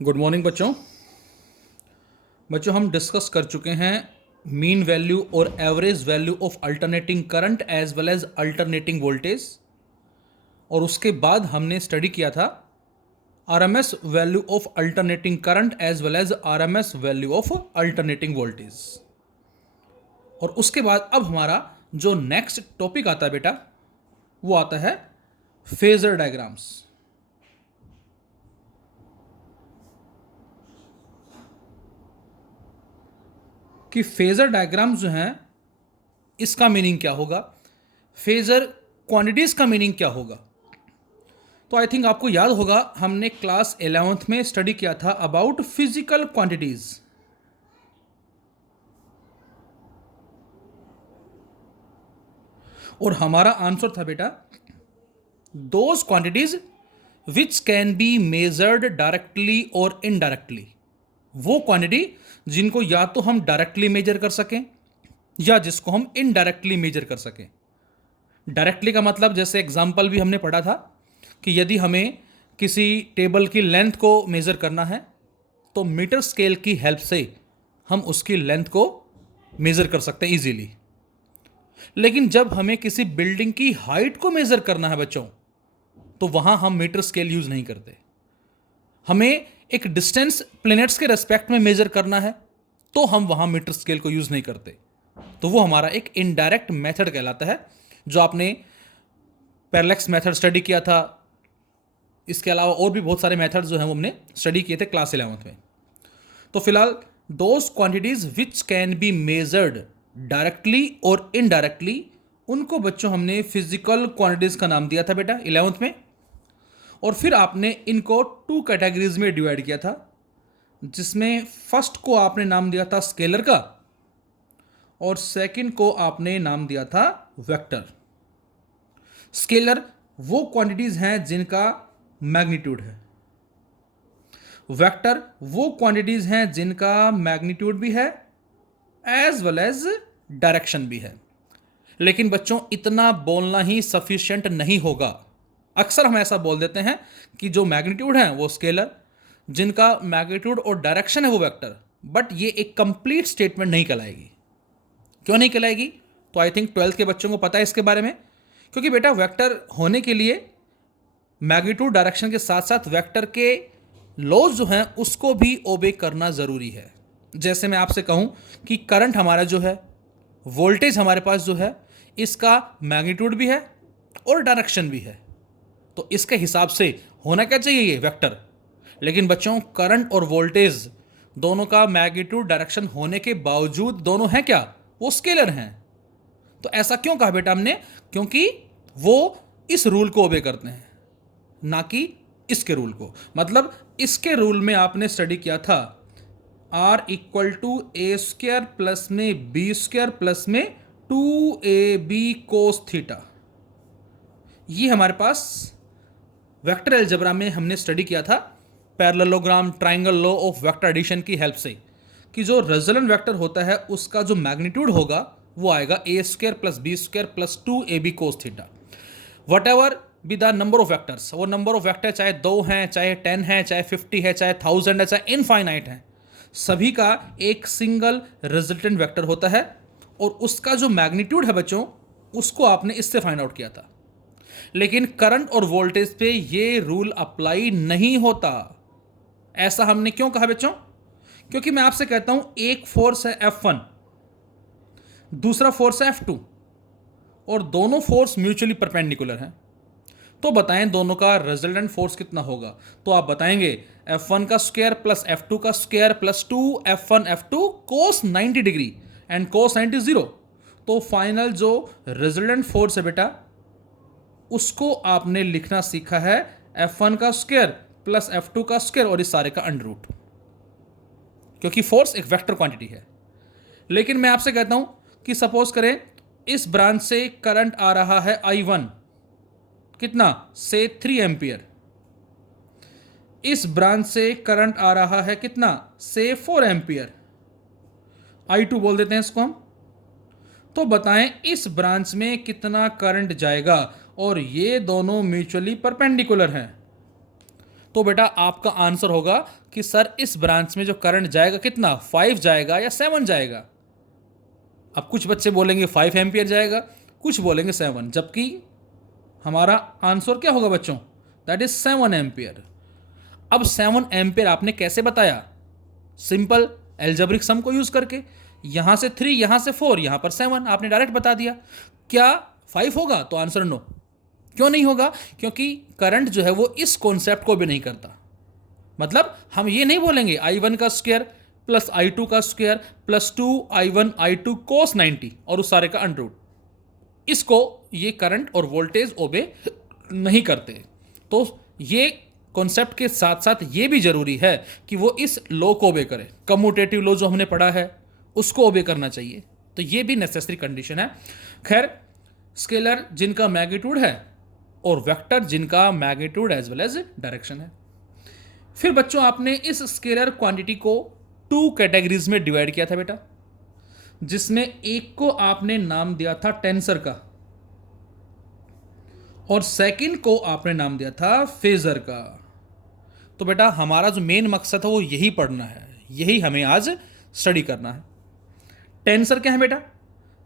Good morning बच्चों। हम discuss कर चुके हैं मीन वैल्यू और average value of alternating current as well as alternating voltage, और उसके बाद हमने स्टडी किया था RMS value of alternating current as well as RMS value of alternating voltage. और उसके बाद अब हमारा जो नेक्स्ट टॉपिक आता है बेटा, वो आता है फेजर डायग्राम्स। कि फेजर डायग्राम जो हैं इसका मीनिंग क्या होगा, फेजर क्वांटिटीज का मीनिंग क्या होगा। तो आई थिंक आपको याद होगा हमने क्लास 11th में स्टडी किया था अबाउट फिजिकल क्वांटिटीज। और हमारा आंसर था बेटा those quantities which can be measured directly और इनडायरेक्टली। वो क्वांटिटी जिनको या तो हम डायरेक्टली मेजर कर सकें या जिसको हम इनडायरेक्टली मेजर कर सकें। डायरेक्टली का मतलब जैसे एग्जाम्पल भी हमने पढ़ा था कि यदि हमें किसी टेबल की लेंथ को मेजर करना है तो मीटर स्केल की हेल्प से हम उसकी लेंथ को मेजर कर सकते हैं इजीली। लेकिन जब हमें किसी बिल्डिंग की हाइट को मेजर करना है बच्चों, तो वहां हम मीटर स्केल यूज नहीं करते। हमें एक डिस्टेंस प्लैनेट्स के रेस्पेक्ट में मेजर करना है तो हम वहां मीटर स्केल को यूज नहीं करते। तो वो हमारा एक इनडायरेक्ट मेथड कहलाता है, जो आपने पैरेलैक्स मेथड स्टडी किया था। इसके अलावा और भी बहुत सारे मेथड जो हैं वो हमने स्टडी किए थे क्लास 11th में। तो फिलहाल those quantities which can be measured directly और इनडायरेक्टली, उनको बच्चों हमने फिजिकल क्वांटिटीज का नाम दिया था बेटा 11th में। और फिर आपने इनको 2 कैटेगरीज में डिवाइड किया था, जिसमें फर्स्ट को आपने नाम दिया था स्केलर का और सेकंड को आपने नाम दिया था वेक्टर। स्केलर वो क्वांटिटीज हैं जिनका मैग्नीट्यूड है, वेक्टर वो क्वांटिटीज हैं जिनका मैग्नीट्यूड भी है एज वेल एज डायरेक्शन भी है। लेकिन बच्चों इतना बोलना ही सफिशिएंट नहीं होगा। अक्सर हम ऐसा बोल देते हैं कि जो मैग्नीट्यूड है वो स्केलर, जिनका मैग्नीट्यूड और डायरेक्शन है वो वेक्टर, बट ये एक कंप्लीट स्टेटमेंट नहीं कहलाएगी। क्यों नहीं कहलाएगी? तो आई थिंक 12th के बच्चों को पता है इसके बारे में, क्योंकि बेटा वेक्टर होने के लिए मैग्नीट्यूड डायरेक्शन के साथ साथ वेक्टर के लॉज जो हैं उसको भी ओबे करना ज़रूरी है। जैसे मैं आपसे कहूं कि करंट हमारा जो है, वोल्टेज हमारे पास जो है, इसका मैग्नीट्यूड भी है और डायरेक्शन भी है, तो इसके हिसाब से होना क्या चाहिए ये वेक्टर। लेकिन बच्चों करंट और वोल्टेज दोनों का मैग्नीट्यूड डायरेक्शन होने के बावजूद दोनों हैं क्या, वो स्केलर हैं। तो ऐसा क्यों कहा बेटा हमने? क्योंकि वो इस रूल को ओबे करते हैं, ना कि इसके रूल को। मतलब इसके रूल में आपने स्टडी किया था R equal to A square plus में बी स्क्वायर प्लस में 2ab कोस थीटा। ये हमारे पास वेक्टर अलजेब्रा में हमने स्टडी किया था parallelogram triangle law of vector addition की हेल्प से, कि जो रिजल्टेंट वेक्टर होता है उसका जो मैग्नीट्यूड होगा वो आएगा A square plus B square plus 2ab cos theta. Whatever be the number of vectors, वो नंबर ऑफ वेक्टर चाहे 2 हैं, चाहे 10 हैं, चाहे 50 है, चाहे 1000 है, चाहे इनफाइनाइट है, सभी का एक सिंगल रिजल्टेंट वेक्टर होता है। और उसका जो मैग्नीट्यूड है बच्चों, उसको आपने इससे फाइंड आउट किया था। लेकिन करंट और वोल्टेज पे ये रूल अप्लाई नहीं होता। ऐसा हमने क्यों कहा बच्चों? क्योंकि मैं आपसे कहता हूं एक फोर्स है F1, दूसरा फोर्स है F2, और दोनों फोर्स म्यूचुअली परपेंडिकुलर हैं। तो बताएं दोनों का रिजल्टेंट फोर्स कितना होगा? तो आप बताएंगे F1 का स्क्वायर प्लस F2 का square plus 2F1 F2 cos 90 degree and cos 90 0। तो फाइनल जो रिजल्टेंट फोर्स है बेटा, उसको आपने लिखना सीखा है F1 का स्क्वायर प्लस F2 का स्क्वायर और इस सारे का अंडर रूट, क्योंकि फोर्स एक वेक्टर क्वांटिटी है। लेकिन मैं आपसे कहता हूं कि सपोज करें इस ब्रांच से करंट आ रहा है I1, कितना से 3 एम्पियर। इस ब्रांच से करंट आ रहा है कितना से 4 एम्पियर, I2 बोल देते हैं इसको हम। तो बताएं इस ब्रांच में कितना करंट जाएगा, और ये दोनों म्यूचुअली परपेंडिकुलर हैं। तो बेटा आपका आंसर होगा कि सर इस ब्रांच में जो करंट जाएगा कितना, 5 जाएगा या 7 जाएगा। अब कुछ बच्चे बोलेंगे 5 एम्पियर जाएगा, कुछ बोलेंगे 7, जबकि हमारा आंसर क्या होगा बच्चों, दैट इज 7 एम्पियर। अब 7 एम्पियर आपने कैसे बताया, सिंपल एल्जेब्रिक सम को यूज करके, यहां से 3, यहां से 4, यहां पर 7, आपने डायरेक्ट बता दिया। क्या 5 होगा, तो आंसर नो। क्यों नहीं होगा, क्योंकि करंट जो है वो इस कॉन्सेप्ट को भी नहीं करता। मतलब हम ये नहीं बोलेंगे I1 का स्क्वायर प्लस I2 का square plus 2I1 I2 cos 90 और उस सारे का अंडररूट, इसको ये करंट और वोल्टेज ओबे नहीं करते। तो ये कॉन्सेप्ट के साथ साथ ये भी जरूरी है कि वो इस लॉ को ओबे करे, कम्यूटेटिव लॉ जो हमने पढ़ा है उसको ओबे करना चाहिए। तो ये भी नेसेसरी कंडीशन है। खैर, स्केलर जिनका मैग्नीट्यूड है और वेक्टर जिनका magnitude as well as direction है। फिर बच्चों आपने इस स्केलर क्वांटिटी को 2 कैटेगरीज में डिवाइड किया था बेटा, जिसमें एक को आपने नाम दिया था टेंसर का और सेकंड को आपने नाम दिया था फेजर का। तो बेटा हमारा जो मेन मकसद है वो यही पढ़ना है, यही हमें आज स्टडी करना है। टेंसर क्या है बेटा,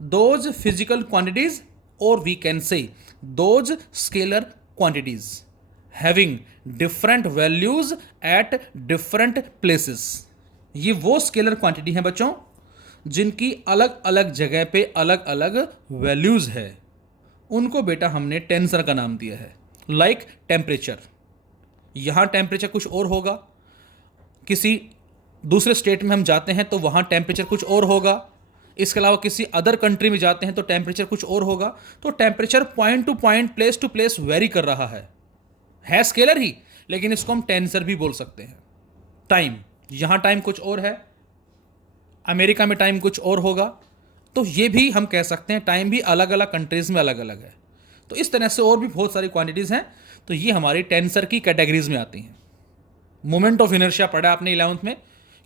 दोज फिजिकल क्वांटिटीज और we can say those scalar quantities having different values at different places. ये वो स्केलर क्वांटिटी हैं बच्चों जिनकी अलग अलग जगह पे अलग अलग वैल्यूज है, उनको बेटा हमने टेंसर का नाम दिया है। लाइक टेम्परेचर, यहाँ टेम्परेचर कुछ और होगा, किसी दूसरे स्टेट में हम जाते हैं तो वहाँ टेम्परेचर कुछ और होगा, इसके अलावा किसी अदर कंट्री में जाते हैं तो टेम्परेचर कुछ और होगा। तो temperature point to point, place to place vary कर रहा है स्केलर ही, लेकिन इसको हम टेंसर भी बोल सकते हैं। टाइम, यहाँ टाइम कुछ और है, अमेरिका में टाइम कुछ और होगा, तो ये भी हम कह सकते हैं टाइम भी अलग अलग कंट्रीज में अलग अलग है। तो इस तरह से और भी बहुत सारी क्वांटिटीज़ हैं, तो ये हमारी टेंसर की कैटेगरीज में आती हैं। मोमेंट ऑफ इनर्शिया पढ़ा आपने 11th में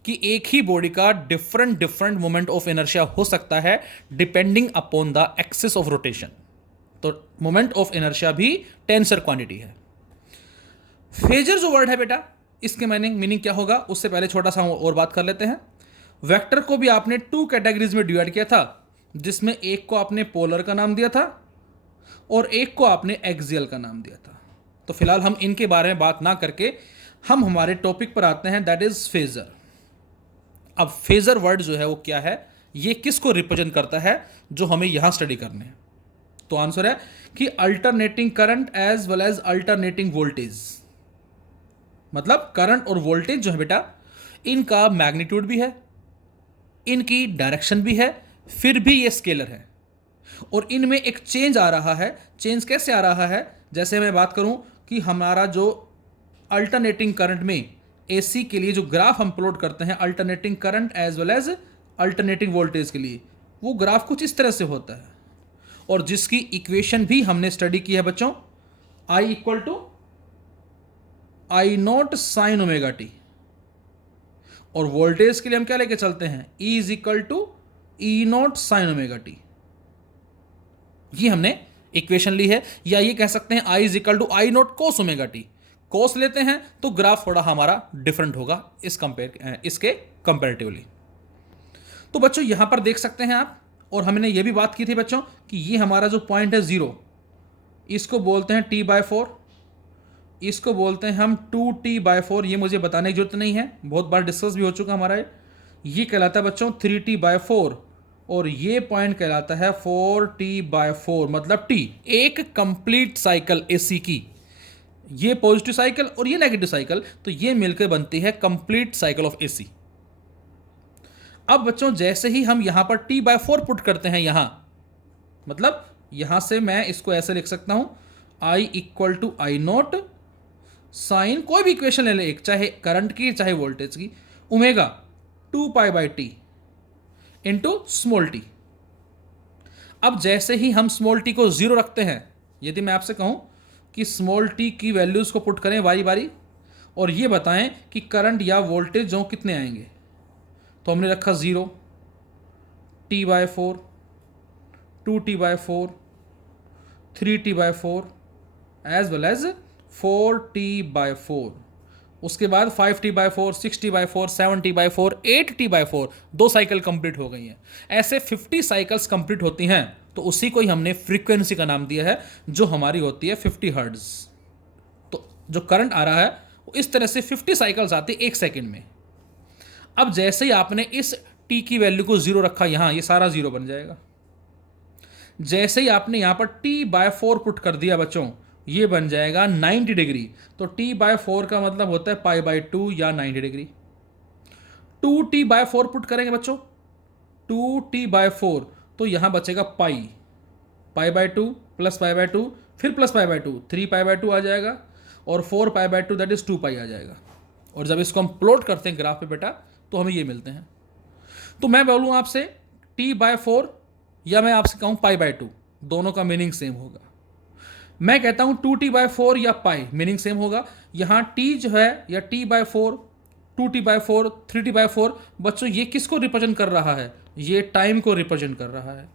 कि एक ही बॉडी का डिफरेंट मोमेंट ऑफ इनर्शिया हो सकता है depending upon the axis of rotation. तो मोमेंट ऑफ इनर्शिया भी टेंसर क्वांटिटी है। फेजर जो वर्ड है बेटा, इसके मीनिंग क्या होगा, उससे पहले छोटा सा और बात कर लेते हैं। वेक्टर को भी आपने 2 कैटेगरीज में डिवाइड किया था, जिसमें एक को आपने पोलर का नाम दिया था और एक को आपने एक्सियल का नाम दिया था। तो फिलहाल हम इनके बारे में बात ना करके हम हमारे टॉपिक पर आते हैं, दैट इज फेजर। अब फेजर वर्ड जो है वो क्या है, ये किसको रिप्रेजेंट करता है, जो हमें यहां स्टडी करने हैं। तो आंसर है कि alternating current as well as alternating voltage. मतलब करंट और वोल्टेज जो है बेटा, इनका मैग्नीट्यूड भी है, इनकी डायरेक्शन भी है, फिर भी ये स्केलर है और इनमें एक चेंज आ रहा है। चेंज कैसे आ रहा है, जैसे मैं बात करूं कि हमारा जो अल्टरनेटिंग करंट में एसी के लिए जो ग्राफ हम प्लॉट करते हैं alternating current as well as alternating voltage के लिए, वो ग्राफ कुछ इस तरह से होता है और जिसकी इक्वेशन भी हमने स्टडी की है बच्चों, I equal to I0 sine omega t. और वोल्टेज के लिए हम क्या लेके चलते हैं, E is equal to E0 sine omega T. ये हमने इक्वेशन ली है, या ये कह सकते हैं I is equal to I0 cos omega T. Cos लेते हैं तो ग्राफ थोड़ा हमारा डिफरेंट होगा इसके कंपेरेटिवली। तो बच्चों यहां पर देख सकते हैं आप, और हमने ये भी बात की थी बच्चों कि ये हमारा जो पॉइंट है 0, इसको बोलते हैं T/4, इसको बोलते हैं हम 2T/4। ये मुझे बताने की जरूरत नहीं है, बहुत बार डिस्कस भी हो चुका हमारा। ये कहलाता है बच्चों 3T/4 और ये पॉइंट कहलाता है 4T/4, मतलब T। एक कंप्लीट साइकिल एसी की, ये पॉजिटिव साइकिल और ये नेगेटिव साइकिल, तो ये मिलकर बनती है कंप्लीट साइकिल ऑफ एसी। अब बच्चों जैसे ही हम यहां पर T/4 पुट करते हैं यहां, मतलब यहां से मैं इसको ऐसे लिख सकता हूं, I equal to I0 sign, कोई भी इक्वेशन ले ले एक, चाहे करंट की चाहे वोल्टेज की, omega 2π/T into small T. अब जैसे ही हम स्मॉल टी को 0 रखते हैं, यदि मैं आपसे कहूं कि स्मॉल टी की वैल्यूज को पुट करें बारी बारी और ये बताएं कि करंट या वोल्टेज जो कितने आएंगे, तो हमने रखा 0, T/4, 2T/4, 3T/4 as well as 4T/4। उसके बाद 5t/4, 6t/4, 7t/4, 8t/4 2 cycle complete हो गई हैं। ऐसे 50 साइकिल्स कंप्लीट होती हैं, तो उसी को ही हमने फ्रीक्वेंसी का नाम दिया है, जो हमारी होती है 50 हर्ट्ज। तो जो करंट आ रहा है वो इस तरह से 50 साइकिल्स आती है 1 सेकेंड में। अब जैसे ही आपने इस t की वैल्यू को 0 रखा यहां, ये सारा 0 बन जाएगा। जैसे ही आपने यहां पर t/4 पुट कर दिया बच्चों, ये बन जाएगा 90 डिग्री। तो t/4 का मतलब होता है π/2 या 90 डिग्री। 2t/4 पुट करेंगे बच्चों, 2t/4, तो यहां बचेगा π/2 प्लस π/2 फिर प्लस π/2, 3π/2 आ जाएगा, और 4π/2 दैट इज 2π आ जाएगा। और जब इसको हम प्लॉट करते हैं ग्राफ पे बेटा, तो हमें ये मिलते हैं। तो मैं बोलूँ आपसे t/4 या मैं आपसे कहूँ π/2, दोनों का मीनिंग सेम होगा। मैं कहता हूँ 2t/4 या पाई, मीनिंग सेम होगा। यहाँ t जो है या t/4, 2t/4, 3t/4, बच्चों ये किसको रिप्रेजेंट कर रहा है? ये टाइम को रिप्रेजेंट कर रहा है।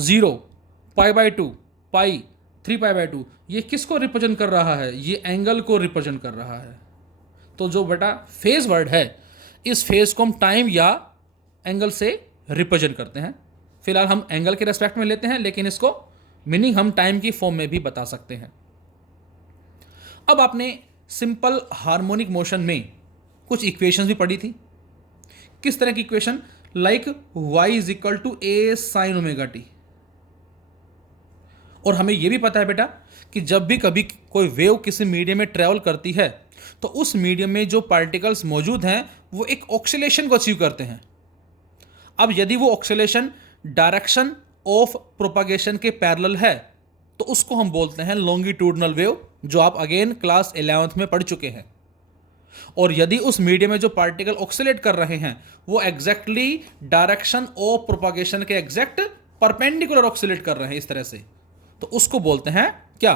0, π/2, पाई, 3π/2, ये किसको रिप्रेजेंट कर रहा है? ये एंगल को रिप्रेजेंट कर रहा है। तो जो बेटा फेज वर्ड है, इस फेज को हम टाइम या एंगल से रिप्रेजेंट करते हैं। फिलहाल हम एंगल के रेस्पेक्ट में लेते हैं, लेकिन इसको मीनिंग हम टाइम की फॉर्म में भी बता सकते हैं। अब आपने सिंपल हार्मोनिक मोशन में कुछ इक्वेशंस भी पढ़ी थी। किस तरह की equation? Like y = a sin ωt। और हमें यह भी पता है बेटा कि जब भी कभी कोई वेव किसी मीडियम में ट्रेवल करती है, तो उस मीडियम में जो पार्टिकल्स मौजूद हैं वो एक ऑक्सीलेशन को अचीव करते हैं। अब यदि वो ऑक्सीलेशन डायरेक्शन ऑफ प्रोपागेशन के पैरेलल है, तो उसको हम बोलते हैं लॉन्गिट्यूडनल वेव, जो आप अगेन क्लास 11th में पढ़ चुके हैं। और यदि उस मीडियम में जो पार्टिकल ऑक्सीलेट कर रहे हैं वो एग्जैक्टली डायरेक्शन ऑफ प्रोपागेशन के एग्जैक्ट परपेंडिकुलर ऑक्सीलेट कर रहे हैं इस तरह से, तो उसको बोलते हैं क्या?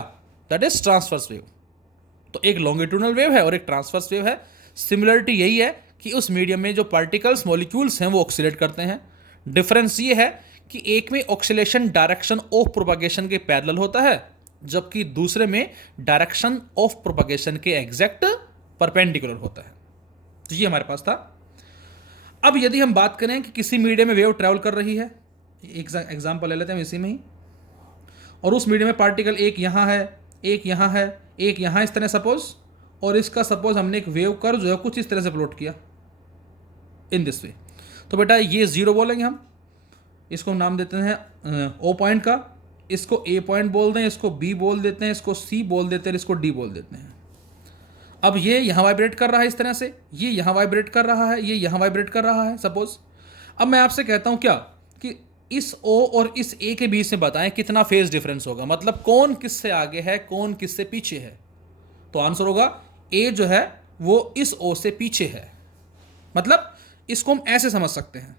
That is transverse wave. तो एक लॉन्गिट्यूडनल वेव है और एक ट्रांसवर्स वेव है। सिमिलरिटी यही है कि उस मीडियम में जो पार्टिकल्स मॉलिक्यूल्स हैं वो ऑक्सीलेट करते हैं। डिफरेंस ये है कि एक में ऑक्सीलेशन डायरेक्शन ऑफ प्रोपागेशन के पैरेलल होता है, जबकि दूसरे में डायरेक्शन ऑफ प्रोपागेशन के एग्जैक्ट परपेंडिकुलर होता है। तो ये हमारे पास था। अब यदि हम बात करें कि किसी मीडियम में वेव ट्रैवल कर रही है, एक एग्जांपल ले लेते हैं इसी में ही, और उस मीडियम में पार्टिकल एक यहाँ है, एक यहाँ है, एक यहाँ, इस तरह सपोज, और इसका सपोज हमने एक वेव कर्व जो है कुछ इस तरह से प्लॉट किया इन दिस वे। तो बेटा ये 0 बोलेंगे हम, इसको नाम देते हैं ओ पॉइंट का, इसको ए पॉइंट बोल दें, इसको बी बोल देते हैं, इसको सी बोल देते हैं, इसको डी बोल देते हैं। अब ये यहाँ वाइब्रेट कर रहा है इस तरह से, ये यहाँ वाइब्रेट कर रहा है, ये यहाँ वाइब्रेट कर रहा है सपोज। अब मैं आपसे कहता हूँ क्या कि इस ओ और इस ए के बीच में बताएं कितना फेज डिफरेंस होगा, मतलब कौन किससे आगे है, कौन किससे पीछे है। तो आंसर होगा ए जो है वो इस ओ से पीछे है। मतलब इसको हम ऐसे समझ सकते हैं,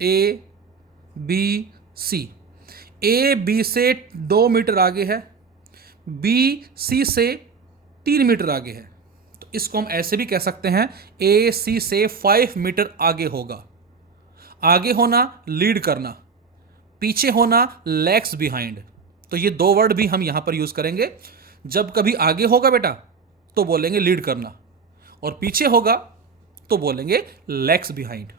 A B C, A B से 2 मीटर आगे है, बी सी से 3 मीटर आगे है। तो इसको हम ऐसे भी कह सकते हैं ए सी से 5 मीटर आगे होगा। आगे होना लीड करना, पीछे होना लैग्स बिहाइंड। तो ये 2 वर्ड भी हम यहां पर यूज करेंगे। जब कभी आगे होगा बेटा तो बोलेंगे लीड करना, और पीछे होगा तो बोलेंगे लैग्स बिहाइंड।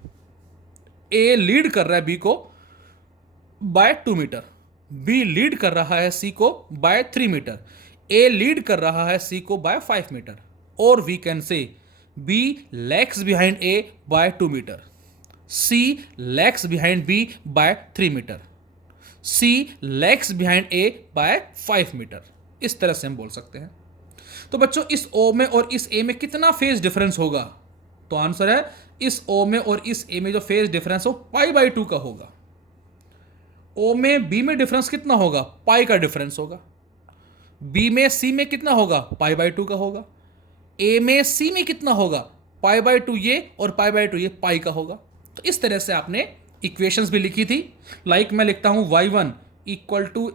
ए लीड कर रहा है बी को बाय 2 मीटर, बी लीड कर रहा है सी को बाय 3 मीटर, ए लीड कर रहा है सी को बाय 5 मीटर, और we can say B lags behind A by 2 metre, C lags behind B by 3 metre, C lags behind A by 5 metre. इस तरह से हम बोल सकते हैं। तो बच्चों इस ओ में और इस ए में कितना फेज डिफरेंस होगा? तो आंसर है इस ओ में और इस ए में जो फेज डिफरेंस हो π/2 का होगा। ओ में बी में डिफरेंस कितना होगा? पाई का डिफरेंस होगा। बी में सी में कितना होगा? π/2 का होगा। ए में सी में कितना होगा? π/2 ये और π/2 ये पाई का होगा। तो इस तरह से आपने इक्वेशंस भी लिखी थी। लाइक मैं लिखता हूं y1 =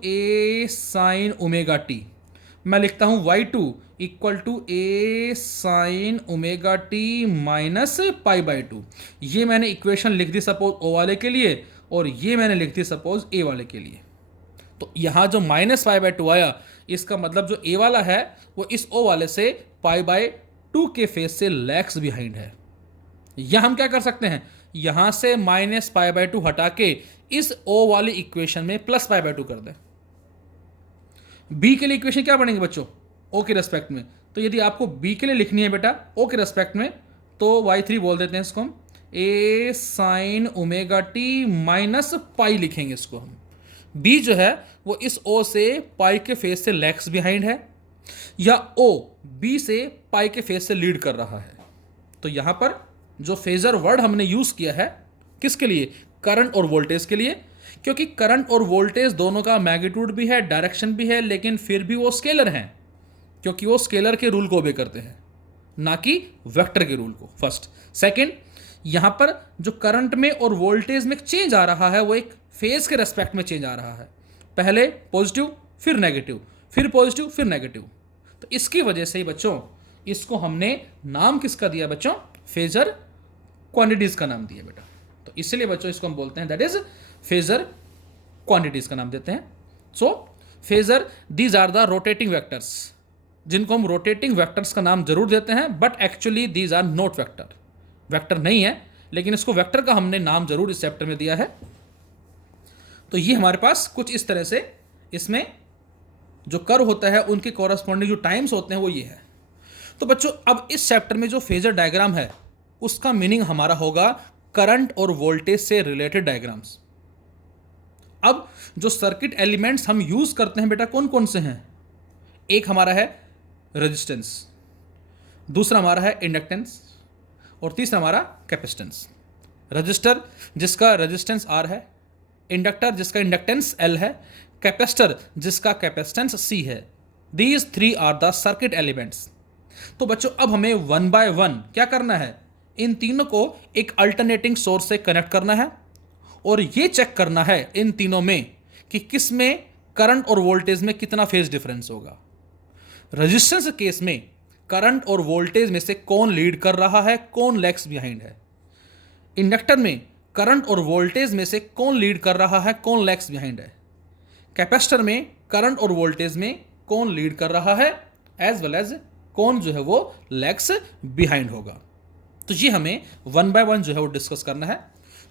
a sin ωt, मैं लिखता हूं y2 = a sin ωt minus π/2। ये मैंने इक्वेशन लिख दी सपोज ओ वाले के लिए, और ये मैंने लिख दी सपोज ए वाले के लिए। तो यहाँ जो माइनस π/2 आया, इसका मतलब जो ए वाला है वो इस ओ वाले से π/2 टू के फेज से लैग्स बिहाइंड है। या हम क्या कर सकते हैं, यहां से -π/2 हटा के इस ओ वाली इक्वेशन में +π/2 कर दें। बी के लिए इक्वेशन क्या बनेंगे बच्चों, ओ के रेस्पेक्ट में। तो यदि आपको बी के लिए लिखनी है बेटा ओ के रेस्पेक्ट में, तो y3 बोल देते हैं इसको हम, a sin ωt -π लिखेंगे इसको हम। बी जो है वो इस ओ से पाई के फेज से लैग्स बिहाइंड है, या ओ बी से पाई के फेज से लीड कर रहा है। तो यहां पर जो फेजर वर्ड हमने यूज किया है किसके लिए, करंट और वोल्टेज के लिए, क्योंकि करंट और वोल्टेज दोनों का मैग्नीट्यूड भी है, डायरेक्शन भी है, लेकिन फिर भी वो स्केलर हैं, क्योंकि वो स्केलर के रूल को ओबे करते हैं, ना कि वेक्टर के रूल को। फर्स्ट। सेकंड, यहां पर जो करंट में और वोल्टेज में चेंज आ रहा है वो एक फेज के रेस्पेक्ट में चेंज आ रहा है, पहले पॉजिटिव फिर नेगेटिव, फिर पॉजिटिव फिर नेगेटिव। तो इसकी वजह से ही बच्चों इसको हमने नाम किसका दिया बच्चों, फेजर क्वांटिटीज का नाम दिया बेटा। तो इसलिए बच्चों इसको हम बोलते हैं दैट इज फेजर क्वांटिटीज का नाम देते हैं। So phasor these are the rotating vectors, जिनको हम रोटेटिंग वेक्टर्स का नाम जरूर देते हैं, but actually these are not vector, vector नहीं है, लेकिन इसको वेक्टर का हमने नाम जरूर इस चैप्टर में दिया है। तो ये हमारे पास कुछ इस तरह से इसमें जो कर्व होता है उनके कॉरस्पॉन्डिंग जो टाइम्स होते हैं वो ये है। तो बच्चों अब इस चैप्टर में जो फेजर डायग्राम है उसका मीनिंग हमारा होगा करंट और वोल्टेज से रिलेटेड डायग्राम्स। अब जो सर्किट एलिमेंट्स हम यूज करते हैं बेटा कौन कौन से हैं, एक हमारा है रेजिस्टेंस, दूसरा हमारा है इंडक्टेंस, और तीसरा हमारा कैपेसिटेंस। रजिस्टर जिसका रेजिस्टेंस R है, इंडक्टर जिसका इंडक्टेंस L है, कैपेसिटर जिसका कैपेसिटेंस C है। These three are the circuit elements. तो बच्चों अब हमें 1 by 1 क्या करना है, इन तीनों को एक अल्टरनेटिंग सोर्स से कनेक्ट करना है, और ये चेक करना है इन तीनों में कि किस में करंट और वोल्टेज में कितना फेज डिफरेंस होगा। रेजिस्टेंस केस में करंट और वोल्टेज में से कौन लीड कर रहा है, कौन लैग्स बिहाइंड है। इंडक्टर में करंट और वोल्टेज में से कौन लीड कर रहा है, कौन लैग्स बिहाइंड है। कैपेसिटर में करंट और वोल्टेज में कौन लीड कर रहा है, एज वेल एज कौन जो है वो लैग्स बिहाइंड होगा। तो ये हमें 1 by 1 जो है वो डिस्कस करना है।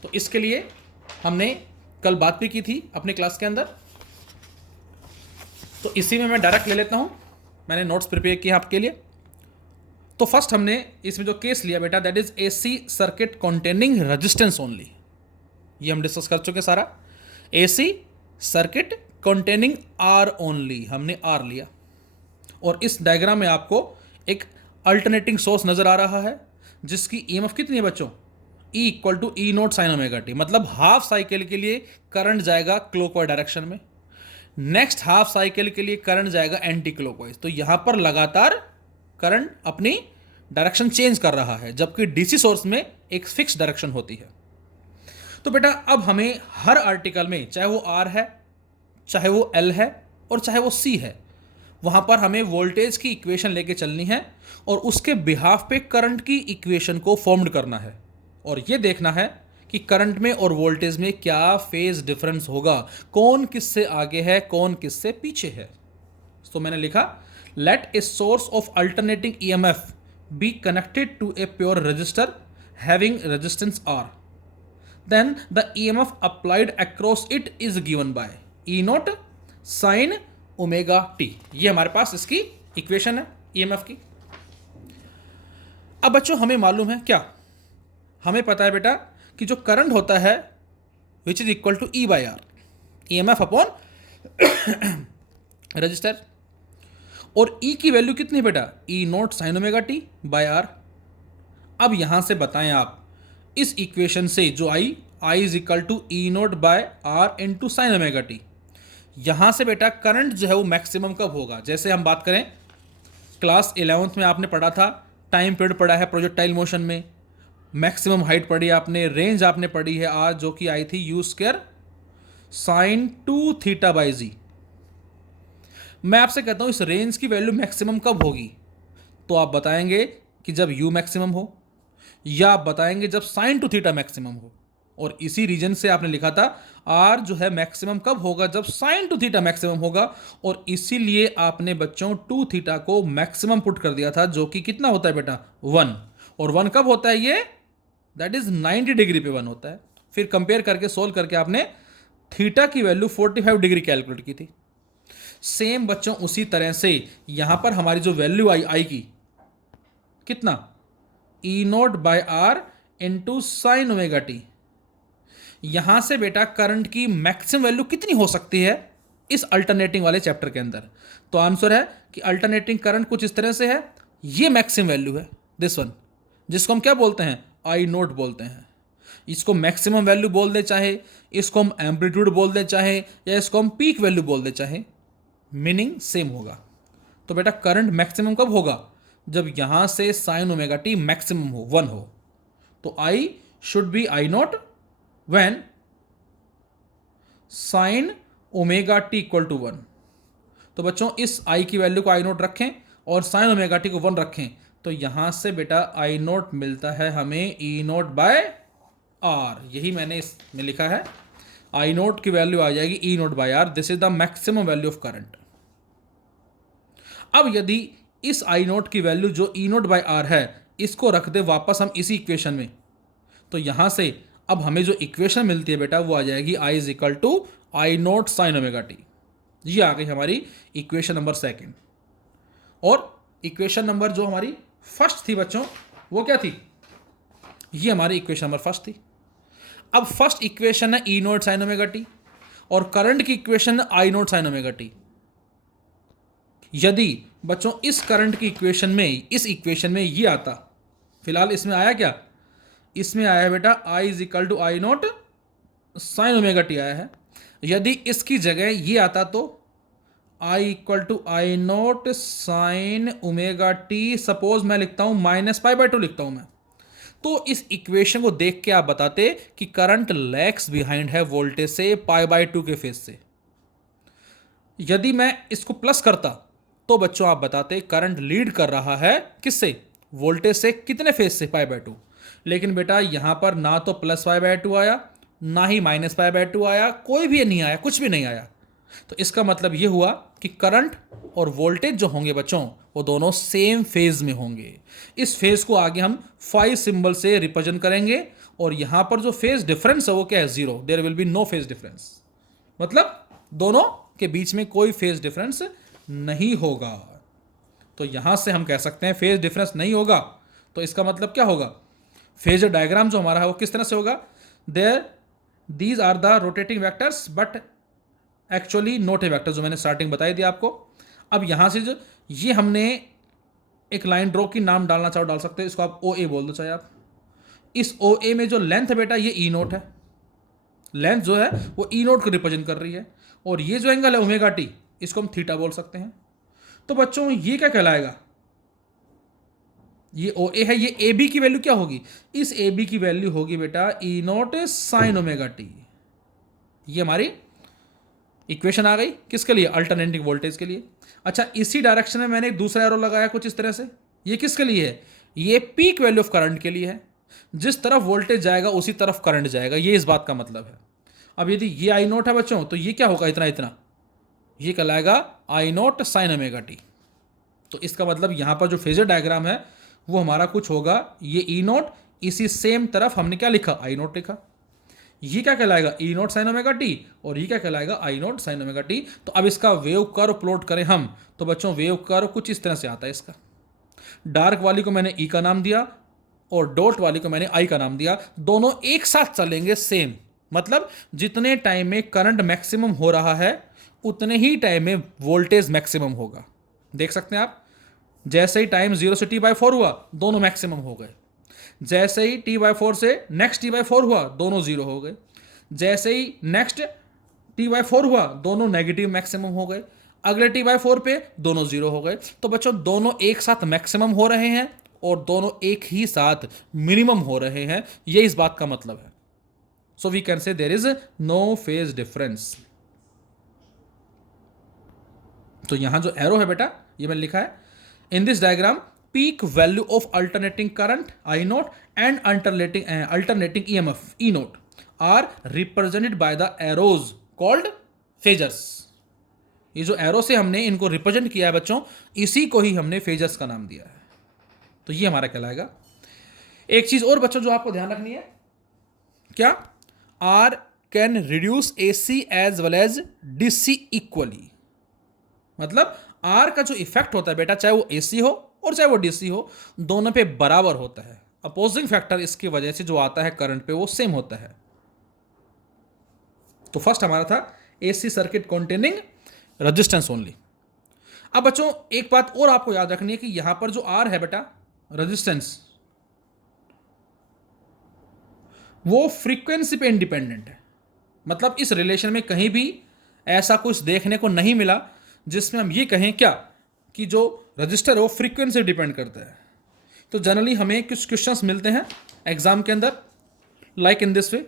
तो इसके लिए हमने कल बात भी की थी अपने क्लास के अंदर, तो इसी में मैं डायरेक्ट ले लेता हूं, मैंने नोट्स प्रिपेयर किए आपके लिए। तो फर्स्ट हमने इसमें जो केस लिया बेटा that is AC circuit containing resistance only, ये हम डिस्कस कर चुके सारा। AC circuit containing R only, हमने आर लिया, और इस डायग्राम में आपको एक अल्टरनेटिंग सोर्स नजर आ रहा है जिसकी ईएमएफ कितनी है बच्चों, E = E0 sin ωt, मतलब हाफ साइकिल के लिए करंट जाएगा क्लॉकवाइज डायरेक्शन में, नेक्स्ट हाफ साइकिल के लिए करंट जाएगा एंटी क्लॉकवाइज। तो यहां पर लगातार करंट अपनी डायरेक्शन चेंज कर रहा है, जबकि डीसी सोर्स में एक फिक्स डायरेक्शन होती है। तो बेटा अब हमें हर आर्टिकल में, चाहे वो R है, चाहे वो L है, और चाहे वो C है, वहां पर हमें वोल्टेज की इक्वेशन लेके चलनी है और उसके बिहाफ पे करंट की इक्वेशन को फॉर्म्ड करना है, और ये देखना है कि करंट में और वोल्टेज में क्या फेज डिफरेंस होगा, कौन किससे आगे है, कौन किससे पीछे है। तो मैंने लिखा let a source of alternating EMF be connected to a pure resistor having resistance R, then the EMF applied across it is given by E0 sin ωt। ये हमारे पास इसकी इक्वेशन है EMF की। अब बच्चों हमें मालूम है क्या, हमें पता है बेटा कि जो करंट होता है which is equal to E by R, EMF upon resistor, और E की वैल्यू कितनी बेटा, E0 sin ωt by R। अब यहां से बताएं आप इस इक्वेशन से जो I is equal to E0 by R into sine ωt, यहां से बेटा करंट जो है वो मैक्सिमम कब होगा। जैसे हम बात करें क्लास 11th में आपने पढ़ा था, टाइम पीरियड पढ़ा है प्रोजेक्टाइल मोशन में, मैक्सिमम हाइट पढ़ी आपने, रेंज आपने पढ़ी है आज जो कि आई थी U² sin 2θ/g। मैं आपसे कहता हूं इस रेंज की वैल्यू मैक्सिमम कब होगी, तो आप बताएंगे कि जब U मैक्सिमम हो, या आप बताएंगे जब sin 2θ मैक्सिमम हो। और इसी रीजन से आपने लिखा था आर जो है मैक्सिमम कब होगा, जब साइन टू थीटा मैक्सिमम होगा, और इसीलिए आपने बच्चों टू थीटा को मैक्सिमम पुट कर दिया था, जो कि कितना होता है बेटा 1, और 1 कब होता है ये, दैट इज 90 डिग्री पे 1 होता है। फिर कंपेयर करके सोल्व करके आपने थीटा की वैल्यू 45 डिग्री कैलकुलेट की थी। सेम बच्चों उसी तरह से यहां पर हमारी जो वैल्यू आई की कितना, E note by R into sine omega T. यहां से बेटा करंट की मैक्सिमम वैल्यू कितनी हो सकती है इस अल्टरनेटिंग वाले चैप्टर के अंदर, तो आंसर है कि अल्टरनेटिंग करंट कुछ इस तरह से है, ये मैक्सिमम वैल्यू है दिस वन, जिसको हम क्या बोलते हैं आई नोट बोलते हैं। इसको मैक्सिमम वैल्यू बोल दे चाहे, इसको हम एम्पलीट्यूड बोल दे चाहे, या इसको हम पीक वैल्यू बोल दे चाहे, मीनिंग सेम होगा। तो बेटा करंट मैक्सिमम कब होगा, जब यहां से साइन ओमेगा टी मैक्सिमम हो 1 हो। तो I should be I naught when sine omega t equal to 1। तो बच्चों इस आई की वैल्यू को आई नोट रखें और साइन ओमेगा टी को 1 रखें, तो यहां से बेटा आई नोट मिलता है हमें ई नोट बाय आर, यही मैंने इसमें लिखा है, आई नोट की वैल्यू आ जाएगी E note by R, this is the maximum value of current. अब यदि इस आई नोट की वैल्यू जो ई नोट बाय आर है इसको रख दे वापस हम इसी इक्वेशन में, तो यहां से अब हमें जो इक्वेशन मिलती है बेटा वो आ जाएगी I is equal to I nought sine omega T. ये आ गई हमारी इक्वेशन नंबर 2। और इक्वेशन नंबर जो हमारी फर्स्ट थी बच्चों वो क्या थी, ये हमारी इक्वेशन नंबर फर्स्ट थी। अब फर्स्ट इक्वेशन है E nought sine omega t और करंट की इक्वेशन है I nought sine omega T. यदि बच्चों इस करंट की इक्वेशन में, इस इक्वेशन में ये आता, फिलहाल इसमें आया क्या, इसमें आया बेटा I is equal to I nought sine omega T आया है। यदि इसकी जगह ये आता तो I equal to I nought sine omega T, suppose मैं लिखता हूं -π/2 लिखता हूं मैं, तो इस इक्वेशन को देख के आप बताते कि करंट लैग्स बिहाइंड है वोल्टेज से π/2 के फेज से। यदि मैं इसको प्लस करता तो बच्चों आप बताते करंट लीड कर रहा है किससे, वोल्टेज से, कितने फेज से, π/2। लेकिन बेटा यहां पर ना तो +π/2 आया ना ही -π/2 आया, कोई भी नहीं आया, कुछ भी नहीं आया। तो इसका मतलब यह हुआ कि करंट और वोल्टेज जो होंगे बच्चों वो दोनों सेम फेज में होंगे। इस फेज को आगे हम फाई सिंबल से रिप्रेजेंट करेंगे और यहां पर जो फेज डिफरेंस है वो क्या है, 0, there will be no phase difference, मतलब दोनों के बीच में कोई फेज डिफरेंस नहीं होगा। तो यहां से हम कह सकते हैं फेज डिफरेंस नहीं होगा, तो इसका मतलब क्या होगा, फेजर डायग्राम जो हमारा है वो किस तरह से होगा, there these are the rotating vectors but actually not a vector, जो मैंने स्टार्टिंग बताई थी आपको। अब यहां से जो ये हमने एक लाइन ड्रॉ की, नाम डालना चाहो डाल सकते हो, इसको आप ओ ए बोल दो चाहे आप। इस ओ ए में जो लेंथ है बेटा ये ई नोट है, लेंथ जो है वो ई नोट को रिप्रेजेंट कर रही है, और ये जो एंगल है ओमेगा टी, इसको हम थीटा बोल सकते हैं। तो बच्चों ये क्या कहलाएगा, ये ओ ए है, ये ए बी की वैल्यू क्या होगी, इस ए बी की वैल्यू होगी बेटा ई नोट साइन ओमेगा टी। ये हमारी इक्वेशन आ गई किसके लिए, अल्टरनेटिंग वोल्टेज के लिए। अच्छा इसी डायरेक्शन में मैंने एक दूसरा एरो लगाया कुछ इस तरह से, ये किसके लिए है, ये पीक वैल्यू ऑफ करंट के लिए है, जिस तरफ वोल्टेज जाएगा उसी तरफ करंट जाएगा, ये इस बात का मतलब है। अब यदि ये आई नोट है बच्चों तो ये क्या होगा, इतना इतना, ये कहलाएगा आई नोट साइन ओमेगा टी। तो इसका मतलब यहां पर जो फेजर डायग्राम है वो हमारा कुछ होगा, ये ई नोट, इसी सेम तरफ हमने क्या लिखा, आई नोट लिखा। ये क्या कहलाएगा, E nought sine omega t, और ये क्या कहलाएगा, आई नोट साइन ओमेगा टी। तो अब इसका वेव कर्व प्लॉट करें हम, तो बच्चों वेव कर्व कुछ इस तरह से आता है। इसका डार्क वाली को मैंने ई का नाम दिया और डॉट वाली को मैंने आई का नाम दिया, दोनों एक साथ चलेंगे सेम, मतलब जितने टाइम में करंट मैक्सिमम हो रहा है उतने ही टाइम में वोल्टेज मैक्सिमम होगा। देख सकते हैं आप, जैसे ही टाइम 0 से t/4 हुआ दोनों मैक्सिमम हो गए, जैसे ही t/4 से नेक्स्ट t/4 हुआ दोनों 0 हो गए, जैसे ही नेक्स्ट t/4 हुआ दोनों नेगेटिव मैक्सिमम हो गए, अगले t/4 पे दोनों 0 हो गए। तो बच्चों दोनों एक साथ मैक्सिमम हो रहे हैं और दोनों एक ही साथ मिनिमम हो रहे हैं, ये इस बात का मतलब है। So we can say there is no phase difference. तो यहां जो एरो है बेटा ये मैंने लिखा है, in this diagram peak value of alternating current I naught and alternating EMF E naught are represented by the arrows called phasors. ये जो एरो से हमने इनको रिप्रेजेंट किया है बच्चों, इसी को ही हमने फेजर्स का नाम दिया है। तो ये हमारा कहलाएगा। एक चीज और बच्चों जो आपको ध्यान रखनी है, क्या? R can reduce AC as well as DC equally. मतलब आर का जो इफेक्ट होता है बेटा, चाहे वो AC हो और चाहे वो DC हो, दोनों पे बराबर होता है। अपोजिंग फैक्टर इसकी वजह से जो आता है करंट पे, वो सेम होता है। तो फर्स्ट हमारा था AC circuit containing resistance only. अब बच्चों एक बात और आपको याद रखनी है कि यहां पर जो R है बेटा, रेजिस्टेंस, वो फ्रीक्वेंसी पे इंडिपेंडेंट है। मतलब इस रिलेशन में कहीं भी ऐसा कुछ देखने को नहीं मिला जिसमें हम ये कहें क्या कि जो रजिस्टर है वो फ्रीक्वेंसी डिपेंड करता है। तो जनरली हमें कुछ क्वेश्चंस मिलते हैं एग्जाम के अंदर, लाइक इन दिस वे।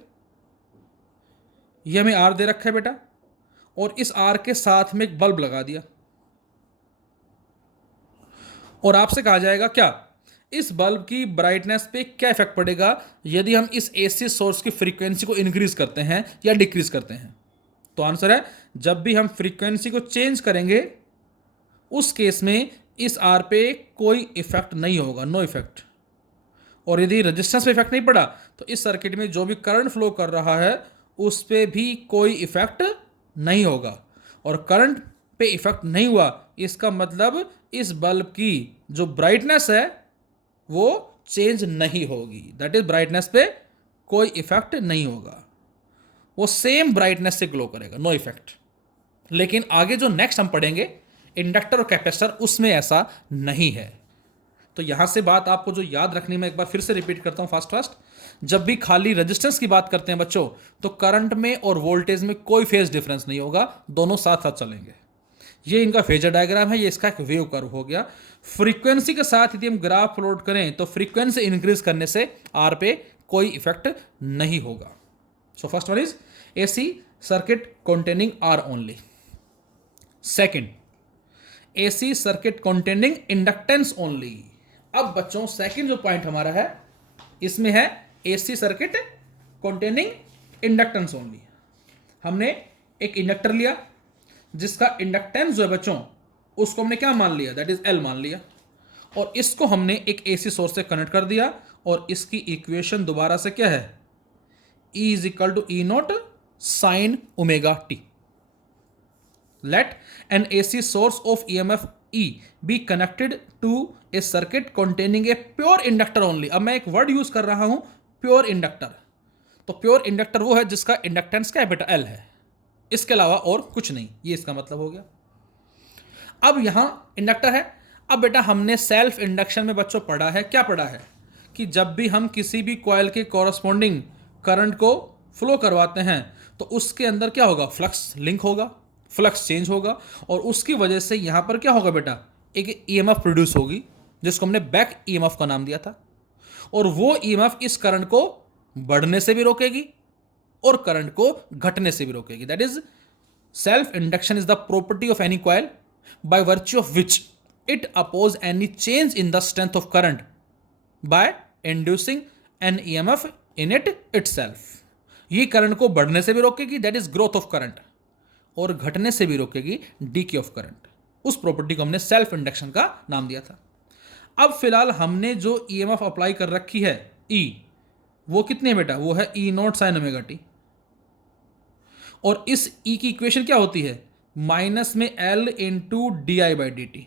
ये हमें आर दे रखा है बेटा, और इस आर के साथ में एक बल्ब लगा दिया, और आपसे कहा जाएगा क्या इस बल्ब की ब्राइटनेस पे क्या इफेक्ट पड़ेगा यदि हम इस AC सोर्स की फ्रीक्वेंसी को इंक्रीज करते हैं या डिक्रीज करते हैं। तो आंसर है, जब भी हम फ्रीक्वेंसी को चेंज करेंगे उस केस में इस आर पे कोई इफेक्ट नहीं होगा, नो इफेक्ट। और यदि रेजिस्टेंस पे इफेक्ट नहीं पड़ा तो इस सर्किट में जो भी करंट फ्लो कर रहा है उस पे भी कोई इफेक्ट नहीं होगा। और करंट पे इफेक्ट नहीं हुआ, इसका मतलब इस बल्ब की जो ब्राइटनेस है वो चेंज नहीं होगी। दैट इज ब्राइटनेस पे कोई इफेक्ट नहीं होगा, वो सेम ब्राइटनेस से ग्लो करेगा, नो इफेक्ट। लेकिन आगे जो नेक्स्ट हम पढ़ेंगे इंडक्टर और कैपेसिटर, उसमें ऐसा नहीं है। तो यहां से बात आपको जो याद रखनी, मैं एक बार फिर से रिपीट करता हूं फास्ट। जब भी खाली रेजिस्टेंस की बात करते हैं बच्चों, तो करंट में और वोल्टेज में कोई फेज डिफरेंस नहीं होगा, दोनों साथ साथ चलेंगे। ये इनका फेजर डायग्राम है, ये इसका एक वेव कर्व हो गया। फ्रीक्वेंसी के साथ यदि हम ग्राफ प्लॉट करें तो फ्रीक्वेंसी इंक्रीज करने से आर पे कोई इफेक्ट नहीं होगा। So first one is AC circuit containing R only. Second, AC circuit containing inductance only. अब बच्चों सेकेंड जो पॉइंट हमारा है इसमें है AC circuit containing inductance only. हमने एक इंडक्टर लिया जिसका इंडक्टेंस जो है बच्चों उसको हमने क्या मान लिया, दैट इज L मान लिया, और इसको हमने एक AC सोर्स से कनेक्ट कर दिया, और इसकी इक्वेशन दोबारा से क्या है, E is equal to E0 sine omega t. Let an AC source of EMF E be connected to a circuit containing a pure inductor only. अब मैं एक वर्ड यूज कर रहा हूं, प्योर इंडक्टर। तो प्योर इंडक्टर वो है जिसका इंडक्टेंस क्या है बेटा, L है, इसके अलावा और कुछ नहीं, ये इसका मतलब हो गया। अब यहां इंडक्टर है। अब बेटा हमने सेल्फ इंडक्शन में बच्चों पढ़ा है, क्या पढ़ा है कि जब भी हम किसी भी कॉइल के कॉरस्पॉन्डिंग करंट को फ्लो करवाते हैं तो उसके अंदर क्या होगा, फ्लक्स लिंक होगा, फ्लक्स चेंज होगा, और उसकी वजह से यहां पर क्या होगा बेटा, एक EMF प्रोड्यूस होगी जिसको हमने बैक EMF का नाम दिया था। और वो EMF इस करंट को बढ़ने से भी रोकेगी और करंट को घटने से भी रोकेगी। That is self induction is the property of any coil by virtue of which it oppose any change in the strength of current by inducing an EMF in it itself। ये current को बढ़ने से भी रोकेगी, that is growth of current, और घटने से भी रोकेगी, डीके ऑफ करंट। उस प्रॉपर्टी को हमने सेल्फ इंडक्शन का नाम दिया था। अब फिलहाल हमने जो EMF अप्लाई कर रखी है E, वो कितनी है बेटा, वो है E0 साइन ओमेगा टी, और इस E की इक्वेशन क्या होती है, माइनस में L इंटू DI/dt।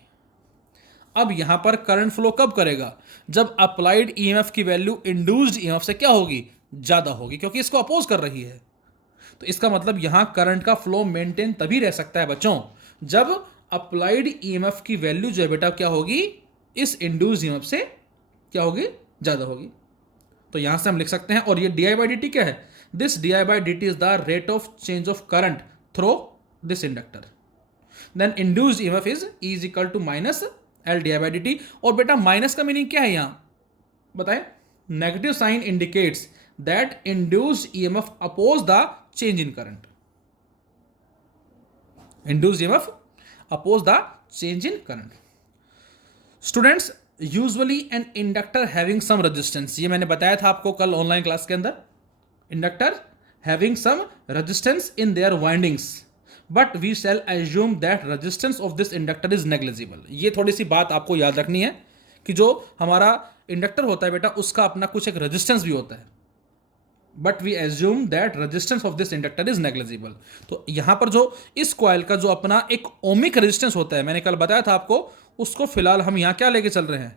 अब यहां पर करंट फ्लो कब करेगा, जब अप्लाइड EMF की वैल्यू इंड्यूस्ड EMF से क्या होगी, ज्यादा होगी, क्योंकि इसको अपोज कर रही है। तो इसका मतलब यहां करंट का फ्लो मेंटेन तभी रह सकता है बच्चों जब अप्लाइड EMF की वैल्यू जो है बेटा क्या होगी, इस इंड्यूस्ड EMF से क्या होगी, ज्यादा होगी। तो यहां से हम लिख सकते हैं, और ये DI/dt क्या है, this DI/dt is the rate of change of current through this inductor, then induced EMF is E is equal to minus L DI/dt। और बेटा माइनस का मीनिंग क्या है यहां बताएं, negative sign indicates that induced EMF oppose the change in current, induced EMF oppose the change in current. Students, usually an inductor having some resistance, ये मैंने बताया था आपको कल ऑनलाइन क्लास के अंदर, inductor having some resistance in their windings, but we shall assume that resistance of this inductor is negligible. ये थोड़ी सी बात आपको याद रखनी है कि जो हमारा इंडक्टर होता है बेटा उसका अपना कुछ एक रेजिस्टेंस भी होता है, but we assume that resistance of this inductor is negligible. तो यहां पर जो इस कॉइल का जो अपना एक ओमिक रेजिस्टेंस होता है, मैंने कल बताया था आपको, उसको फिलहाल हम यहां क्या लेके चल रहे हैं,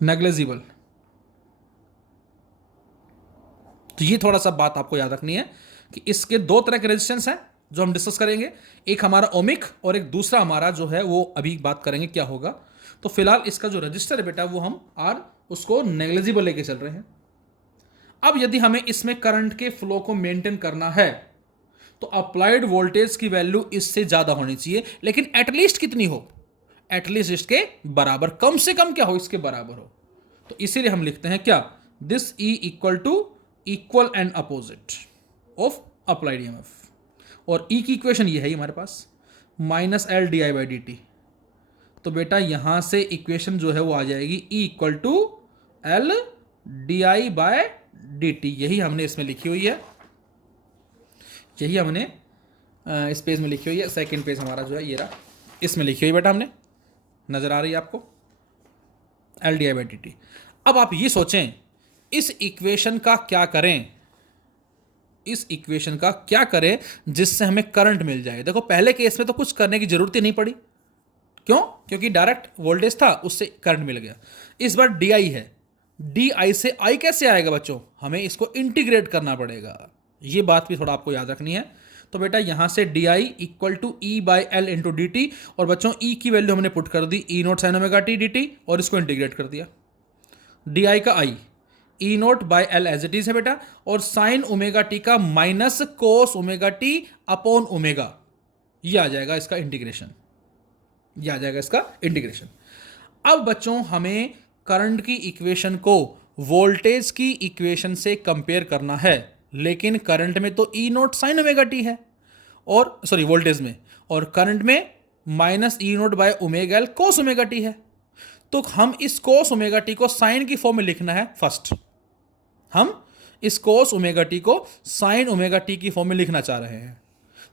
नेग्लिजिबल. तो ये थोड़ा सा बात आपको याद रखनी है कि इसके दो तरह के रेजिस्टेंस हैं जो हम डिस्कस करेंगे, एक हमारा ओमिक और एक दूसरा हमारा जो है वो अभी बात करेंगे क्या होगा. तो फिलहाल इसका जो रजिस्टर है बेटा वो हम आर उसको नेग्लिजिबल लेके चल रहे हैं. अब यदि हमें इसमें करंट के फ्लो को मेंटेन करना है तो अप्लाइड वोल्टेज की वैल्यू इससे ज्यादा होनी चाहिए, लेकिन एटलीस्ट कितनी हो, एटलीस्ट इसके बराबर, कम से कम क्या हो, इसके बराबर हो. तो इसीलिए हम लिखते हैं क्या, this E equal to equal and opposite of applied EMF. और ई की इक्वेशन ये है हमारे पास, minus L D I by D T. तो बेटा यहां से इक्वेशन जो है वो आ जाएगी E equal to L D I by d t. यही हमने इसमें लिखी हुई है, यही हमने इस पेज में लिखी हुई है. सेकंड पेज हमारा जो है ये रहा, इसमें लिखी हुई बेटा हमने, नजर आ रही है आपको, L D I by D T. अब आप ये सोचें इस इक्वेशन का क्या करें, इस इक्वेशन का क्या करें जिससे हमें करंट मिल जाए. देखो पहले केस में तो कुछ करने की जरूरत ही नहीं पड़ी, क्यों, क्योंकि डायरेक्ट वोल्टेज था उससे करंट मिल गया. इस बार डी आई है, डी आई से आई कैसे आएगा बच्चों, हमें इसको इंटीग्रेट करना पड़ेगा. ये बात भी थोड़ा आपको याद रखनी है. तो बेटा यहां से D I equal to E by L into D T, और बच्चों ई की वैल्यू हमने पुट कर दी E nought sine omega T D T, और इसको इंटीग्रेट कर दिया. डी आई का I E nought by L as it is है बेटा, और साइन ओमेगा टी का minus cos omega T upon omega, ये आ जाएगा इसका इंटीग्रेशन, ये आ जाएगा इसका इंटीग्रेशन. अब बच्चों हमें करंट की इक्वेशन को वोल्टेज की इक्वेशन से कंपेयर करना है, लेकिन करंट में तो ई नोट साइन ओमेगा टी है, और सॉरी वोल्टेज में, और करंट में minus E note by omega L cos omega T है. तो हम इस कोस ओमेगा टी को साइन की फॉर्म में लिखना है. फर्स्ट हम इस कोस ओमेगा टी को साइन ओमेगा टी की फॉर्म में लिखना चाह रहे हैं.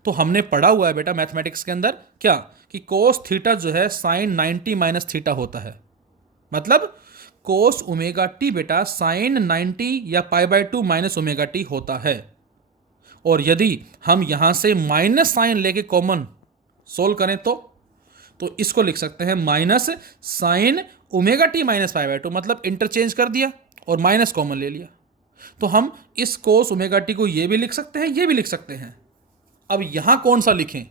तो हमने पढ़ा हुआ है बेटा मैथमेटिक्स के अंदर क्या, कि कोस थीटा जो है साइन 90 माइनस थीटा होता है, मतलब कोस ओमेगा टी बेटा साइन 90 या पाई बाय 2 माइनस ओमेगा टी होता है. और यदि हम यहां से माइनस साइन लेके कॉमन सोल्व करें तो इसको लिख सकते हैं minus sign omega T minus pi by 2, मतलब इंटरचेंज कर दिया और माइनस कॉमन ले लिया. तो हम इस कोस ओमेगा टी को ये भी लिख सकते हैं, ये भी लिख सकते हैं. अब यहां कौन सा लिखें,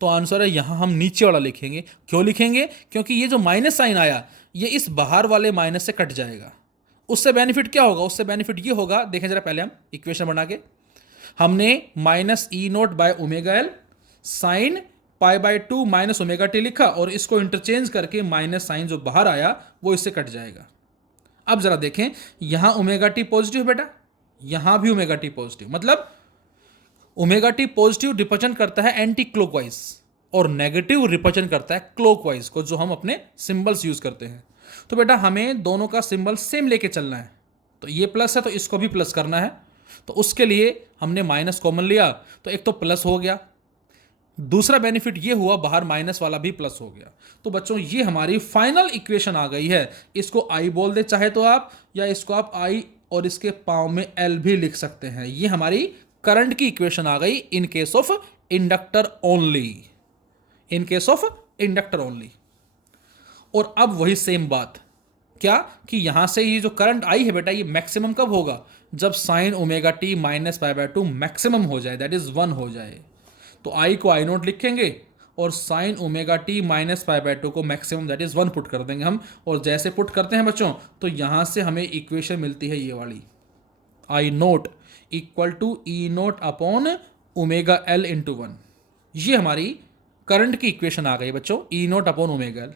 तो आंसर है यहां हम नीचे वाला लिखेंगे. क्यों लिखेंगे, क्योंकि ये जो माइनस साइन आया ये इस बाहर वाले माइनस से कट जाएगा. उससे बेनिफिट क्या होगा, उससे बेनिफिट ये होगा, देखें जरा पहले हम इक्वेशन बना के, हमने minus E note by omega L sine pi by 2 minus omega T लिखा, और इसको इंटरचेंज करके माइनस साइन जो बाहर आया वो इससे कट जाएगा. अब जरा देखें यहां ओमेगा टी पॉजिटिव बेटा, यहां भी ओमेगा टी पॉजिटिव, मतलब ओमेगा टी पॉजिटिव रिप्रेजेंट करता है एंटी क्लॉकवाइज और नेगेटिव रिप्रेजेंट करता है क्लॉकवाइज को, जो हम अपने सिंबल्स यूज करते हैं. तो बेटा हमें दोनों का सिंबल सेम लेके चलना है. तो ये प्लस है तो इसको भी प्लस करना है, तो उसके लिए हमने माइनस कॉमन लिया, तो एक तो प्लस हो गया, दूसरा बेनिफिट ये हुआ बाहर माइनस वाला भी प्लस हो गया. तो बच्चों ये हमारी फाइनल इक्वेशन आ गई है. इसको आई बोल दे चाहे तो आप, या इसको आप आई और इसके पाँव में एल भी लिख सकते हैं. ये हमारी करंट की इक्वेशन आ गई इन case of inductor only, in case of inductor only. और अब वही सेम बात क्या, कि यहां से ये जो करंट आई है बेटा ये मैक्सिमम कब होगा, जब sign omega T minus pi by 2 maximum हो जाए, दैट इज 1 हो जाए. तो आई को आई नोट लिखेंगे और sine omega T minus pi by 2 को मैक्सिमम दैट इज 1 पुट कर देंगे हम. और जैसे पुट करते हैं बच्चों तो यहां से हमें इक्वेशन मिलती है ये वाली, I nought equal to E nought upon omega L into 1. ये हमारी करंट की इक्वेशन आ गई बच्चों, E nought upon omega L.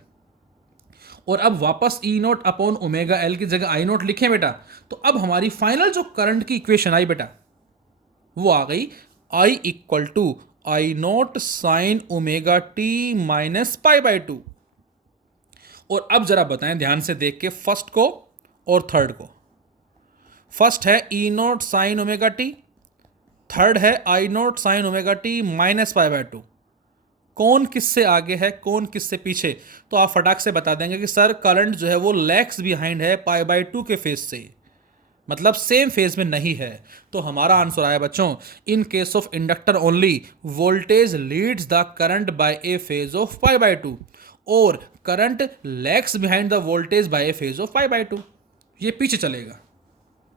और अब वापस E nought upon omega L की जगह आई नोट लिखें बेटा, तो अब हमारी फाइनल जो करंट की इक्वेशन आई बेटा वो आ गई I equal to I nought sine omega T minus pi by 2. और अब जरा बताएं ध्यान से देख के फर्स्ट को और थर्ड को. फर्स्ट है E nought sine omega T, third है I nought sine omega T minus pi by two. कौन किससे आगे है, कौन किससे पीछे? तो आप फटाक से बता देंगे कि सर करंट जो है वो लैग्स बिहाइंड है पाई बाय टू के फेज से, मतलब सेम फेज में नहीं है। तो हमारा आंसर आया बच्चों, in case of inductor only voltage leads the current by a phase of pi by two, और current lags behind the voltage by a phase of pi by two, ये पीछे चलेगा।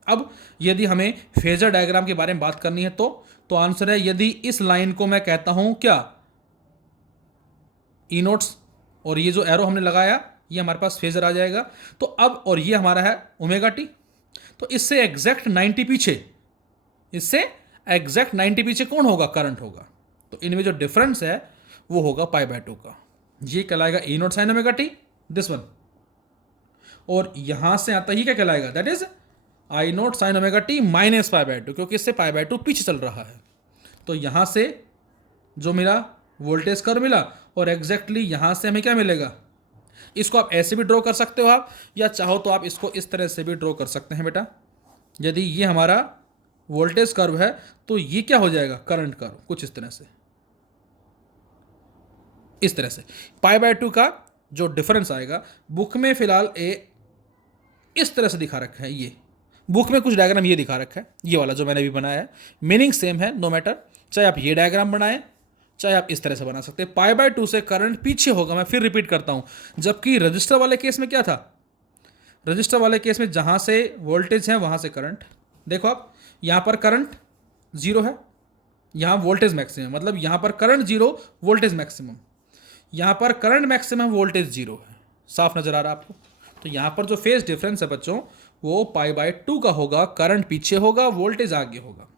अब यदि हमें फेजर डायग्राम के बारे में बात करनी है तो आंसर है, यदि इस लाइन को मैं कहता हूं क्या, ई नोट्स, और ये जो एरो हमने लगाया ये हमारे पास फेजर आ जाएगा। तो अब और ये हमारा है ओमेगा टी, तो इससे एग्जैक्ट 90 पीछे, इससे एग्जैक्ट 90 पीछे कौन होगा, करंट होगा। तो इनमें जो डिफरेंस है वो होगा पाई बाय टू का, ये कहलाएगा E nought sine omega T, this one. और यहां से आता ही क्या कहलाएगा, that is I nought sine omega T minus pi by two, क्योंकि इससे पाई बाय टू पीछे चल रहा है। तो यहां से जो मेरा वोल्टेज कर्व मिला, और एग्जैक्टली यहां से हमें क्या मिलेगा, इसको आप ऐसे भी ड्रॉ कर सकते हो आप, या चाहो तो आप इसको इस तरह से भी ड्रॉ कर सकते हैं बेटा। यदि ये हमारा वोल्टेज कर्व है तो ये क्या हो जाएगा, करंट कर्व, कुछ इस तरह से, इस तरह से। पाई बाय टू का जो डिफरेंस आएगा, बुक में फिलहाल इस तरह से दिखा रखा है, ये बुक में कुछ डायग्राम ये दिखा रखा है, ये वाला जो मैंने अभी बनाया है, मीनिंग सेम है, नो मैटर, चाहे आप ये डायग्राम बनाएं चाहे आप इस तरह से बना सकते हैं। पाई बाय टू से करंट पीछे होगा, मैं फिर रिपीट करता हूं, जबकि रजिस्टर वाले केस में क्या था, रजिस्टर वाले केस में जहां से वोल्टेज है वहां से करंट, देखो आप यहां पर करंट जीरो है, यहां वोल्टेज मैक्सिमम, मतलब यहां पर करंट जीरो वोल्टेज मैक्सिमम, यहां पर करंट मैक्सिमम वोल्टेज जीरो है, साफ नजर आ रहा है आपको। तो यहां पर जो फेज डिफरेंस है बच्चों वो पाई बाय टू का होगा, करंट पीछे होगा, वोल्टेज आगे होगा।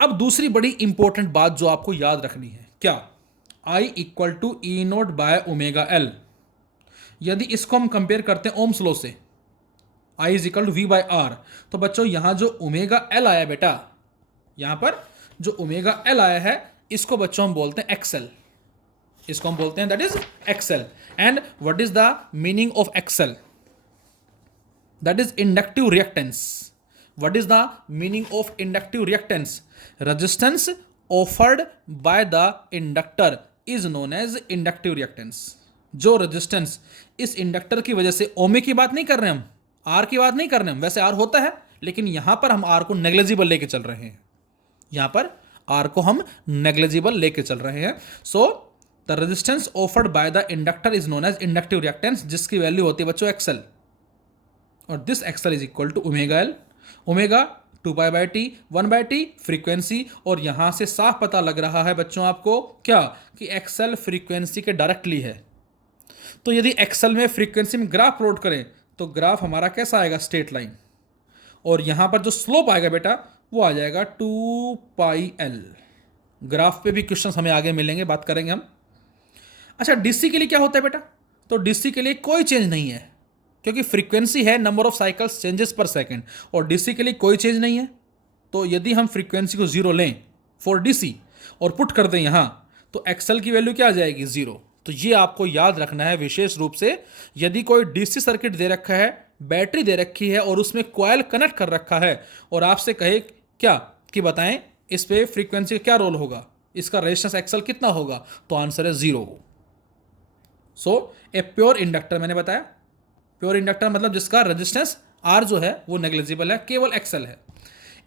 अब दूसरी बड़ी इंपॉर्टेंट बात जो आपको याद रखनी है, क्या, I equal to E note by omega L. यदि इसको हम कंपेयर करते हैं ओम्स लॉ से, I is equal to V by R, तो बच्चों यहां जो ओमेगा एल आया बेटा, यहां पर जो ओमेगा एल आया है इसको बच्चों हम बोलते हैं एक्सएल, इसको हम बोलते हैं that is XL. And what is the meaning of XL, that is inductive reactance. What is the meaning of inductive reactance? Resistance offered by the inductor is known as inductive reactance. जो resistance इस inductor की वजह से, ओमे की बात नहीं कर रहे हम, आर की बात नहीं कर रहे हम, वैसे आर होता है लेकिन यहां पर हम आर को नेग्लिजिबल लेके चल रहे हैं, यहां पर आर को हम नेग्लिजिबल लेके चल रहे हैं। So the resistance offered by the inductor is known as inductive reactance, जिसकी वैल्यू होती है बच्चों एक्सएल, और this X L is equal to omega L, omega 2 pi by T 1 by T frequency. और यहां से साफ पता लग रहा है बच्चों आपको क्या, कि एक्सएल फ्रीक्वेंसी के डायरेक्टली है। तो यदि एक्सएल में फ्रीक्वेंसी में ग्राफ प्लॉट करें तो ग्राफ हमारा कैसा आएगा, स्ट्रेट लाइन, और यहां पर जो स्लोप आएगा बेटा वो आ जाएगा 2 पाई एल। ग्राफ पे भी क्वेश्चन हमें आगे मिलेंगे, बात करेंगे हम। अच्छा, डीसी के लिए क्या होता है बेटा, तो डीसी के लिए कोई चेंज नहीं है, क्योंकि फ्रीक्वेंसी है नंबर ऑफ साइकिल्स चेंजेस पर सेकंड, और डीसी के लिए कोई चेंज नहीं है। तो यदि हम फ्रीक्वेंसी को जीरो लें फॉर डीसी और पुट कर दें यहां, तो एक्सएल की वैल्यू क्या आ जाएगी, जीरो। तो ये आपको याद रखना है विशेष रूप से, यदि कोई डीसी सर्किट दे रखा है, बैटरी दे रखी है और उसमें कॉइल कनेक्ट कर रखा है, और आपसे कहे क्या कि बताएं इस पे फ्रीक्वेंसी का क्या रोल होगा, इसका रेजिस्टेंस एक्सएल कितना होगा, तो आंसर है जीरो। सो ए प्योर इंडक्टर, मैंने बताया प्योर इंडक्टर मतलब जिसका रेजिस्टेंस आर जो है वो नेग्लिजिबल है, केवल एक्सएल है।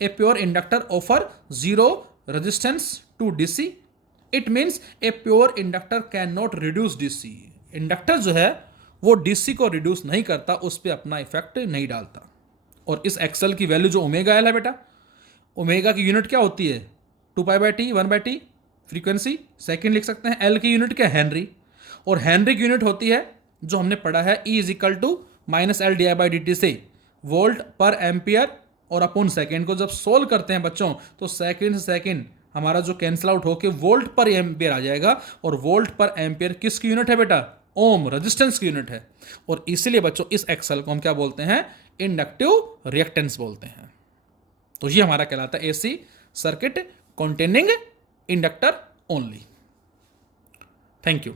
A pure inductor offer zero resistance to DC, it means a pure inductor can not reduce DC. Inductor जो है वो डीसी को रिड्यूस नहीं करता, उस पर अपना इफेक्ट नहीं डालता। और इस एक्सएल की वैल्यू जो ओमेगा एल है बेटा, ओमेगा की यूनिट क्या होती है, 2 pi by T 1 by T frequency, second लिख सकते हैं। एल की यूनिट क्या है, हेनरी, और हेनरी की यूनिट होती है जो हमने पढ़ा है E is equal to minus L d by D t से वोल्ट पर एम्पियर, और अपन सेकेंड को जब सोल्व करते हैं बच्चों तो सेकेंड से सेकेंड हमारा जो कैंसिल आउट होकर वोल्ट पर एम्पियर आ जाएगा, और वोल्ट पर एम्पियर किसकी यूनिट है बेटा, ओम, रेजिस्टेंस की यूनिट है। और इसीलिए बच्चों इस एक्सएल को हम क्या बोलते हैं, इंडक्टिव रिएक्टेंस बोलते हैं। तो ये हमारा कहलाता है AC circuit containing inductor only. Thank you.